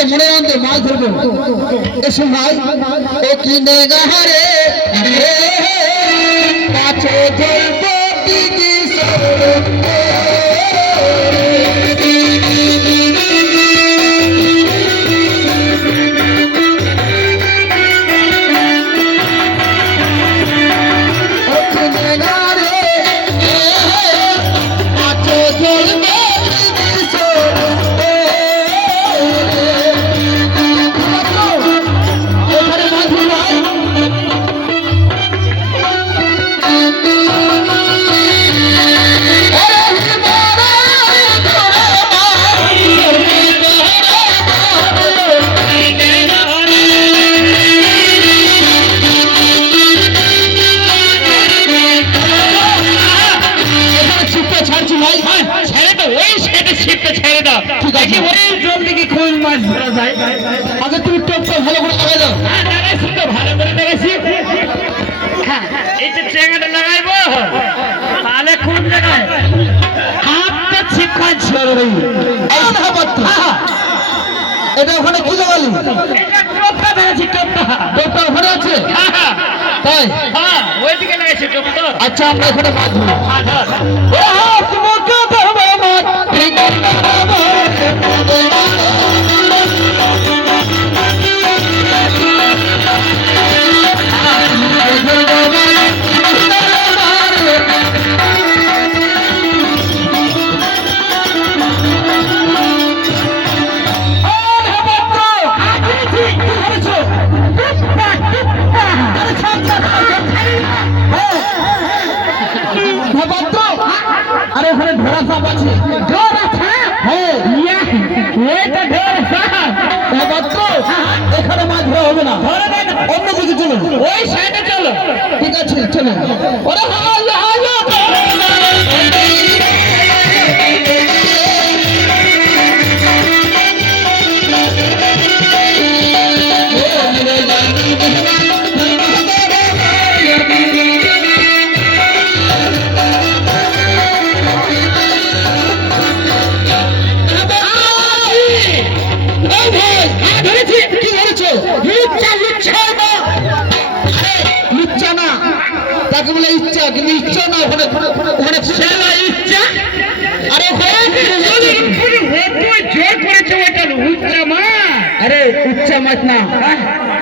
আজকে মনে আনতে মাছ ধরবো। এসো ভাই ও কি নেগাহারে মাছে ধরবো দিদি আগে তুমি টোপটা ভালো করে লাগাই দাও। ভালো করে লাগাইছি। এই যে চেঙ্গাটা লাগাইবো তাহলে কোন জায়গায় হাতটা ছিপ খাচ্ছে। এটা ওখানে কি লাগালি? এটা টোপটা ধরেছি। টোপটা ওখানে আছে তাই? হ্যাঁ ওইদিকে লাগাইছি টোপটা। আচ্ছা আমরা এখানে মাছ ধরবো। আরে ওখানে ঢোরা সাপ আছে। হ্যাঁ এখানে মাছ ধরা হবে না, অন্য দিকে চলো, ওই সাইডে চলো। ঠিক আছে চলো। ওরা তাকে বলে ইচ্ছা, কিন্তু ইচ্ছা না ওখানে ওখানে ছেলে ইচ্ছা। আরে জোর করেছে ওইটা উচ্চা মাছ। আরে উচ্চা মাছ না,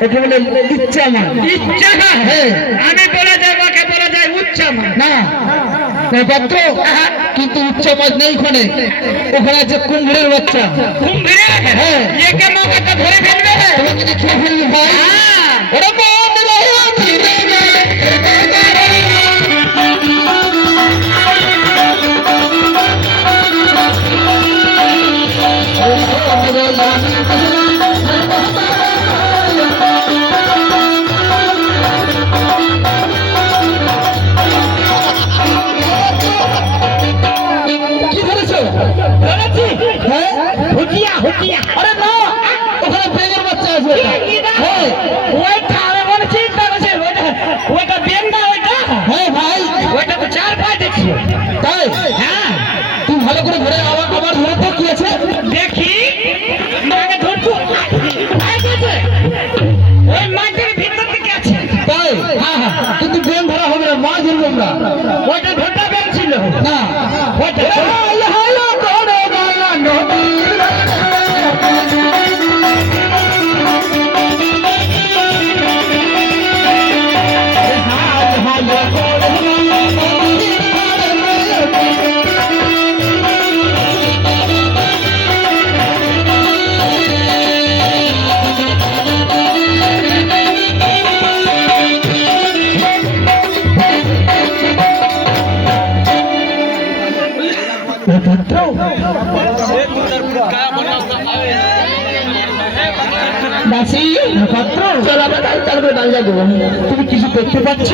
ওকে বলে ইচ্ছা মাছ। ইচ্ছা হ্যাঁ আমি বলে যাবো কে বলে যায় উচ্চা মাছ না পাত্র, কিন্তু উচ্চা মাছ নেই ওখানে। ওখানে আছে কুম্ভীরের বাচ্চা। কুম্ভীরে? হ্যাঁ একে নৌকাটা ধরে ফেলবে, তোমাকে কি খেয়ে ফেলবে ভাই? ওরা তুই ভালো করে ধরে আবার ধরে তো কি আছে দেখি। ওই মাঠের ভিতর থেকে আছে তাই? কিন্তু বেন ধরা হবে না, মাছ ধরবো আমরা। ওইটা ধরতে বেন ছিল না ওইটা তুমি কিছু দেখতে পাচ্ছ?